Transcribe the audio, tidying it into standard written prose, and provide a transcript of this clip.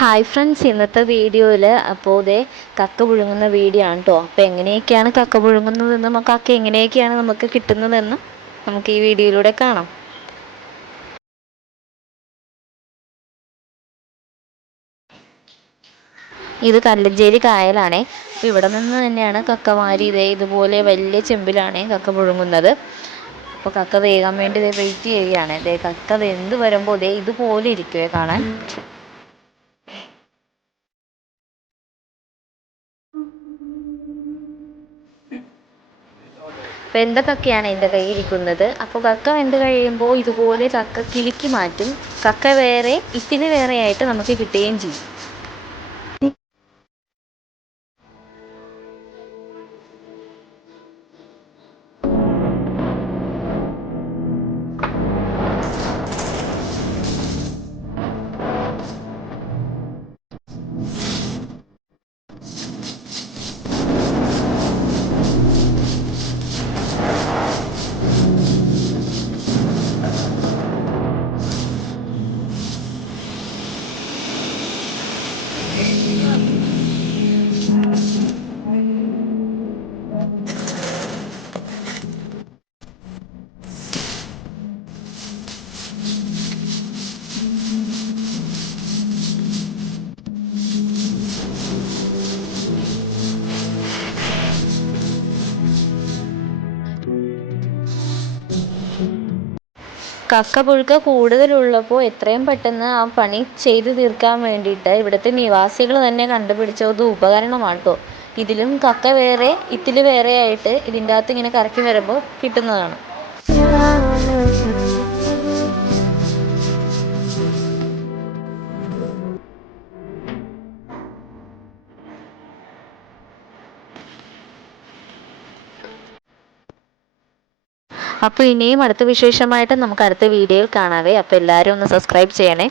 Hi friends, ഇന്നത്തെ വീഡിയോയിൽ കക്ക പുഴുങ്ങുന്ന വീഡിയോ ആണ് കേട്ടോ. അപ്പോൾ എങ്ങനെയൊക്കെയാണ് കക്ക പുഴുങ്ങുന്നതെന്നും കക്ക എങ്ങനെയൊക്കെയാണ് നമുക്ക് കിട്ടുന്നതെന്നും നമുക്ക് ഈ വീഡിയോയിലൂടെ കാണാം. ഇത് കല്ലഞ്ചേരി കായലാണേ. അപ്പോൾ ഇവിടെ നിന്ന് തന്നെയാണ് കക്കമാരി ഇതുപോലെ വലിയ ചെമ്പിലാണ് കക്ക പുഴുങ്ങുന്നത്. അപ്പോൾ കക്ക വേകാൻ വേണ്ടി വെയിറ്റ് ചെയ്യുകയാണ്. കക്ക വെന്ത് വരുമ്പോൾ ഇതുപോലെ ഇരിക്കുവേ കാണാൻ. വെന്ത കക്കയാണ് എൻ്റെ കയ്യിലിരിക്കുന്നത്. അപ്പോൾ കക്ക വെന്ത് കഴിയുമ്പോൾ ഇതുപോലെ കക്ക കിലുക്കി മാറ്റും. കക്ക വേറെ ഇത്തിരി വേറെയായിട്ട് നമുക്ക് കിട്ടുകയും ചെയ്യും. കക്ക പുഴുക്ക് കൂടുതലുള്ളപ്പോൾ എത്രയും പെട്ടെന്ന് ആ പണി ചെയ്ത് തീർക്കാൻ വേണ്ടിയിട്ട് ഇവിടുത്തെ നിവാസികൾ തന്നെ കണ്ടുപിടിച്ച ഒരു ഉപകരണമാണ് കേട്ടോ. ഇതിലും കക്ക വേറെ ഇത്തിരി വേറെ ആയിട്ട് ഇതിൻ്റെ അകത്ത് ഇങ്ങനെ കറക്കി വരുമ്പോൾ കിട്ടുന്നതാണ്. അപ്പോൾ ഇനിയും അടുത്ത വിശേഷമായിട്ട് നമുക്ക് അടുത്ത വീഡിയോയിൽ കാണാവേ. അപ്പോൾ എല്ലാവരും ഒന്ന് സബ്സ്ക്രൈബ് ചെയ്യണേ.